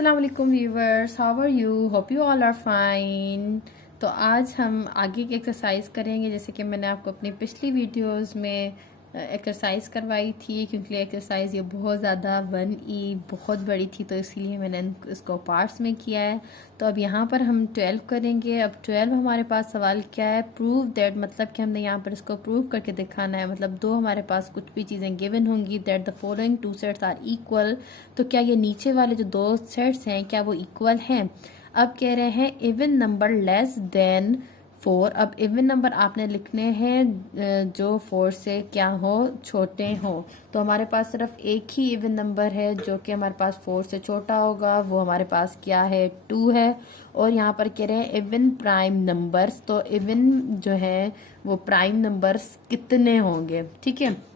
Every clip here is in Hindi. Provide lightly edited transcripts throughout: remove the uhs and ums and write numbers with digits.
अस्सलाम वालेकुम viewers, how are you? Hope you all are fine. तो आज हम आगे की एक्सरसाइज करेंगे जैसे कि मैंने आपको अपनी पिछली वीडियोस में एक्सरसाइज करवाई थी, क्योंकि एक्सरसाइज ये बहुत ज़्यादा 1E बहुत बड़ी थी, तो इसीलिए मैंने इसको पार्ट्स में किया है। तो अब यहाँ पर हम 12 करेंगे। अब 12 हमारे पास सवाल क्या है? प्रूव दैट, मतलब कि हमने यहाँ पर इसको प्रूव करके दिखाना है। मतलब दो हमारे पास कुछ भी चीज़ें गिवन होंगी, that the following two sets are equal. तो क्या ये नीचे वाले जो दो सेट्स हैं क्या वो इक्वल हैं? अब कह रहे हैं इवन नंबर लेस देन 4। अब इवन नंबर आपने लिखने हैं जो 4 से क्या हो, छोटे हो। तो हमारे पास सिर्फ एक ही इवन नंबर है जो कि हमारे पास 4 से छोटा होगा, वो हमारे पास क्या है? 2 है। और यहाँ पर कह रहे हैं इवन प्राइम नंबर्स, तो इवन जो है वो प्राइम नंबर्स कितने होंगे, ठीक है।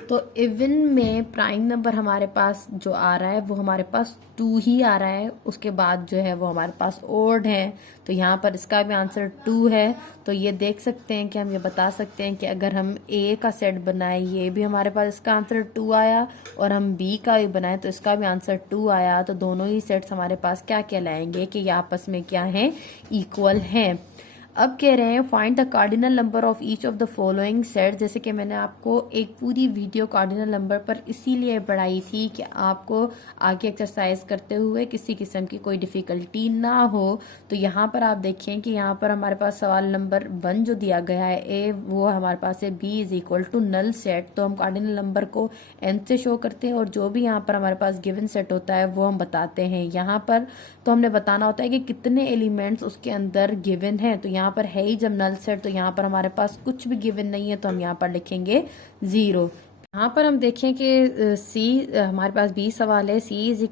तो इवन में प्राइम नंबर हमारे पास जो आ रहा है वो हमारे पास 2 ही आ रहा है, उसके बाद जो है वो हमारे पास ओड है। तो यहाँ पर इसका भी आंसर 2 है। तो ये देख सकते हैं कि हम ये बता सकते हैं कि अगर हम ए का सेट बनाए, ये भी हमारे पास इसका आंसर 2 आया, और हम बी का भी बनाए तो इसका भी आंसर 2 आया। तो दोनों ही सेट्स हमारे पास क्या कहलाएंगे कि ये आपस में क्या है? इक्वल हैं। अब कह रहे हैं find the cardinal number of each of the following set. जैसे कि मैंने आपको एक पूरी वीडियो कार्डिनल नंबर पर इसीलिए पढ़ाई थी कि आपको आगे एक्सरसाइज करते हुए किसी किस्म की कोई डिफिकल्टी ना हो। तो यहाँ पर आप देखें कि यहाँ पर हमारे पास सवाल नंबर 1 जो दिया गया है ए, वो हमारे पास है B is equal to null set. तो हम कार्डिनल नंबर को एन से शो करते हैं, और जो भी यहाँ पर हमारे पास गिवन सेट होता है वो हम बताते हैं यहाँ पर। तो हमने बताना होता है कि कितने एलिमेंट्स उसके अंदर गिवन है। तो यहाँ पर है ही जब नल सेट, तो यहाँ पर हमारे पास कुछ भी गिवन नहीं है, तो हम यहाँ पर लिखेंगे 0। यहाँ पर हम देखें कि सी हमारे पास 20 सवाल है। C is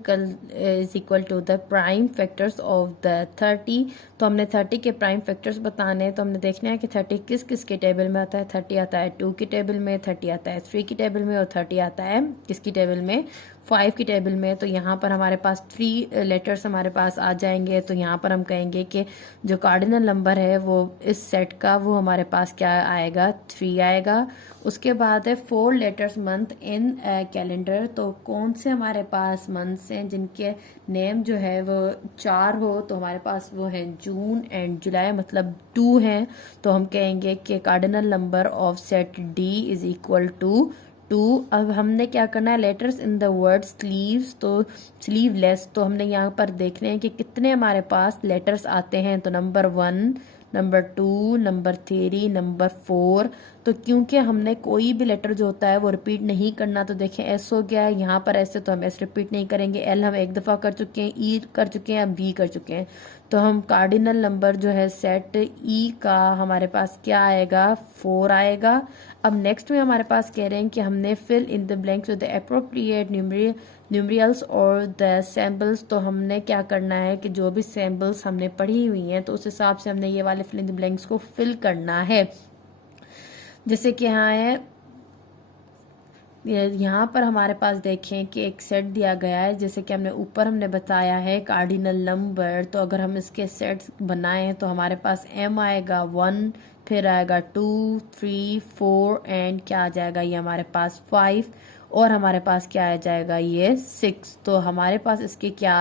equal to the prime factors of the 30। तो हमने 30 के प्राइम फैक्टर्स बताने हैं। तो हमने देखना है कि 30 किस किस के टेबल में आता है। 30 आता है 2 की टेबल में, 30 आता है 3 की टेबल में, और 30 आता है किसकी टेबल में? 5 की टेबल में। तो यहाँ पर हमारे पास 3 लेटर्स हमारे पास आ जाएंगे। तो यहाँ पर हम कहेंगे कि जो कार्डिनल नंबर है वो इस सेट का वो हमारे पास क्या आएगा? 3 आएगा। उसके बाद है 4 लेटर्स मंथ इन कैलेंडर। तो कौन से हमारे पास मंथ्स हैं जिनके नेम जो है वो 4 हो? तो हमारे पास वो है जून एंड जुलाई, मतलब 2 हैं। तो हम कहेंगे कि cardinal number of set D is equal to 2। अब हमने क्या करना है? Letters in the word sleeves, तो स्लीवलेस। तो हमने यहाँ पर देखने हैं कि कितने हमारे पास लेटर्स आते हैं। तो नंबर 1, नंबर 2, नंबर 3, नंबर 4। तो क्योंकि हमने कोई भी लेटर जो होता है वो रिपीट नहीं करना, तो देखें एस हो गया है यहाँ पर ऐसे, तो हम एस रिपीट नहीं करेंगे। एल हम एक दफ़ा कर चुके हैं, ई कर चुके हैं, अब वी कर चुके हैं। तो हम कार्डिनल नंबर जो है सेट ई का हमारे पास क्या आएगा? 4 आएगा। अब नेक्स्ट में हमारे पास कह रहे हैं कि हमने fill in the blanks with the appropriate numerals और द सैम्बल्स। तो हमने क्या करना है कि जो भी सैम्बल्स हमने पढ़ी हुई हैं तो उस हिसाब से हमने ये वाले फिल इन द ब्लैंक्स को फिल करना है। जैसे कि यहाँ है, यहाँ पर हमारे पास देखें कि एक सेट दिया गया है, जैसे कि हमने ऊपर हमने बताया है कार्डिनल नंबर। तो अगर हम इसके सेट्स बनाएं तो हमारे पास एम आएगा 1, फिर आएगा 2, 3, 4 एंड क्या आ जाएगा? ये हमारे पास 5, और हमारे पास क्या आ जाएगा? ये 6। तो हमारे पास इसके क्या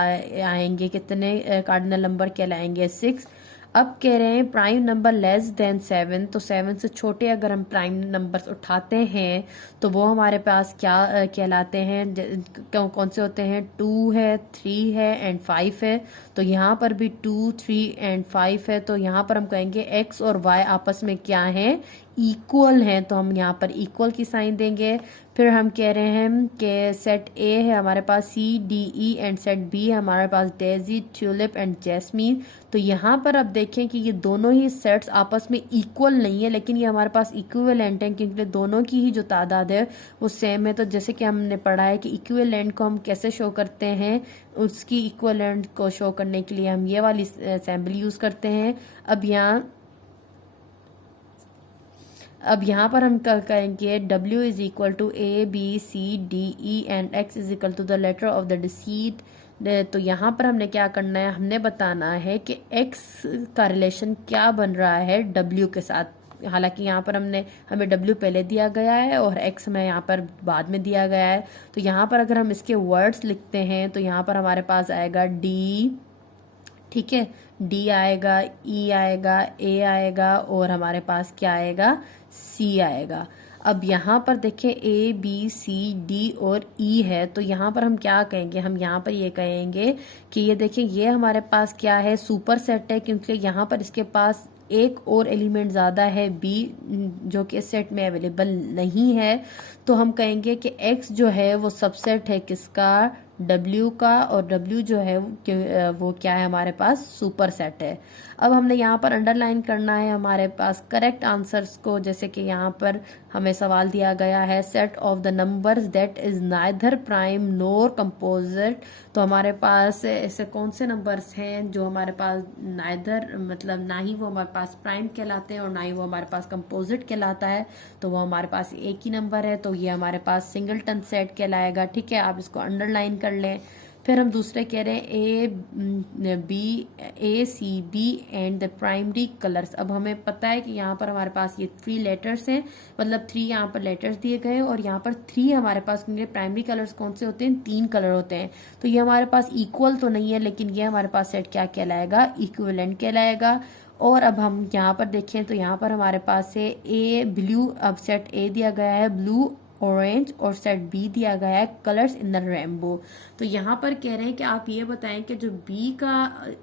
आएंगे? कितने कार्डिनल नंबर कहलाएंगे? 6। अब कह रहे हैं प्राइम नंबर लेस देन 7। तो 7 से छोटे अगर हम प्राइम नंबर्स उठाते हैं तो वो हमारे पास क्या कहलाते हैं? कौन से होते हैं? 2 है, 3 है एंड 5 है। तो यहाँ पर भी 2, 3 एंड 5 है। तो यहाँ पर हम कहेंगे x और y आपस में क्या हैं? इक्वल हैं। तो हम यहाँ पर इक्वल की साइन देंगे। फिर हम कह रहे हैं कि सेट ए है हमारे पास CDE एंड सेट बी है हमारे पास डेजी, ट्यूलिप एंड जैस्मीन। तो यहाँ पर अब देखें कि ये दोनों ही सेट्स आपस में इक्वल नहीं है, लेकिन ये हमारे पास इक्विवेलेंट है, क्योंकि दोनों की ही जो तादाद है वो सेम है। तो जैसे कि हमने पढ़ा है कि इक्विवेलेंट को हम कैसे शो करते हैं, उसकी इक्विवेलेंट को शो करने के लिए हम ये वाली सैम्बल यूज़ करते हैं। अब यहाँ पर हम क्या करेंगे? W is equal to ABCDE and X is equal to the letter of the deceit. तो यहाँ पर हमने क्या करना है? हमने बताना है कि X का रिलेशन क्या बन रहा है W के साथ। हालांकि यहाँ पर हमें W पहले दिया गया है और X हमें यहाँ पर बाद में दिया गया है। तो यहाँ पर अगर हम इसके वर्ड्स लिखते हैं तो यहाँ पर हमारे पास आएगा D, ठीक है, D आएगा, E आएगा, A आएगा और हमारे पास क्या आएगा, C आएगा। अब यहाँ पर देखें A B C D और E है, तो यहाँ पर हम क्या कहेंगे, हम यहाँ पर ये कहेंगे कि ये देखें ये हमारे पास क्या है, सुपर सेट है, क्योंकि यहाँ पर इसके पास एक और एलिमेंट ज़्यादा है B जो कि सेट में अवेलेबल नहीं है। तो हम कहेंगे कि X जो है वो सबसेट है किसका, W का, और W जो है वो क्या है, हमारे पास सुपर सेट है। अब हमने यहाँ पर अंडरलाइन करना है हमारे पास करेक्ट आंसर्स को, जैसे कि यहाँ पर हमें सवाल दिया गया है set of the numbers that is neither prime NOR composite. तो हमारे पास ऐसे कौन से नंबर्स हैं जो हमारे पास नाइदर मतलब ना ही वो हमारे पास प्राइम कहलाते हैं और ना ही वो हमारे पास कंपोजिट कहलाता है। तो वो हमारे पास एक ही नंबर है, तो ये हमारे पास सिंगलटन सेट कहलाएगा। ठीक है, आप इसको अंडरलाइन कर लें। फिर हम दूसरे कह रहे हैं A C B and the primary colours. अब हमें पता है कि यहाँ पर हमारे पास ये 3 लेटर्स हैं, मतलब 3 यहाँ पर लेटर्स दिए गए और यहाँ पर 3 हमारे पास, क्योंकि प्राइमरी कलर्स कौन से होते हैं, 3 कलर होते हैं। तो ये हमारे पास इक्वल तो नहीं है, लेकिन ये हमारे पास सेट क्या कहलाएगा, इक्विवेलेंट कहलाएगा। और अब हम यहाँ पर देखें तो यहाँ पर हमारे पास है A ब्लू, अब सेट A दिया गया है ब्लू ऑरेंज और सेट बी दिया गया है कलर्स इन द रेनबो। तो यहाँ पर कह रहे हैं कि आप ये बताएं कि जो बी का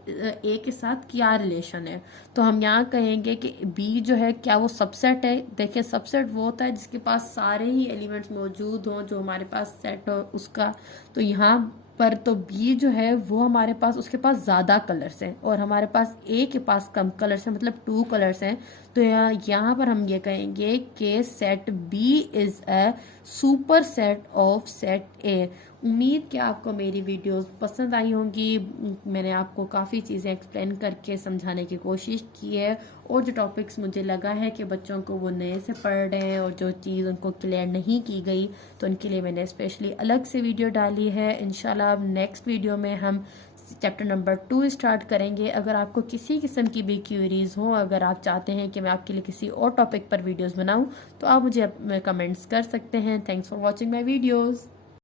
ए के साथ क्या रिलेशन है। तो हम यहाँ कहेंगे कि बी जो है क्या वो सबसेट है। देखिए सबसेट वो होता है जिसके पास सारे ही एलिमेंट्स मौजूद हों जो हमारे पास सेट हो उसका। तो यहाँ पर तो बी जो है वो हमारे पास, उसके पास ज़्यादा कलर्स हैं और हमारे पास ए के पास कम कलर्स हैं, मतलब 2 कलर्स हैं। तो यहाँ पर हम ये कहेंगे कि set B is a super set of set A. उम्मीद कि आपको मेरी वीडियोस पसंद आई होंगी। मैंने आपको काफ़ी चीज़ें एक्सप्लेन करके समझाने की कोशिश की है, और जो टॉपिक्स मुझे लगा है कि बच्चों को वो नए से पढ़ रहे हैं और जो चीज़ उनको क्लियर नहीं की गई, तो उनके लिए मैंने स्पेशली अलग से वीडियो डाली है। इंशाल्लाह अब नेक्स्ट वीडियो में हम चैप्टर नंबर 2 स्टार्ट करेंगे। अगर आपको किसी किस्म की भी क्यूरीज हो, अगर आप चाहते हैं कि मैं आपके लिए किसी और टॉपिक पर वीडियोस बनाऊं, तो आप मुझे कमेंट्स कर सकते हैं। Thanks for watching my videos.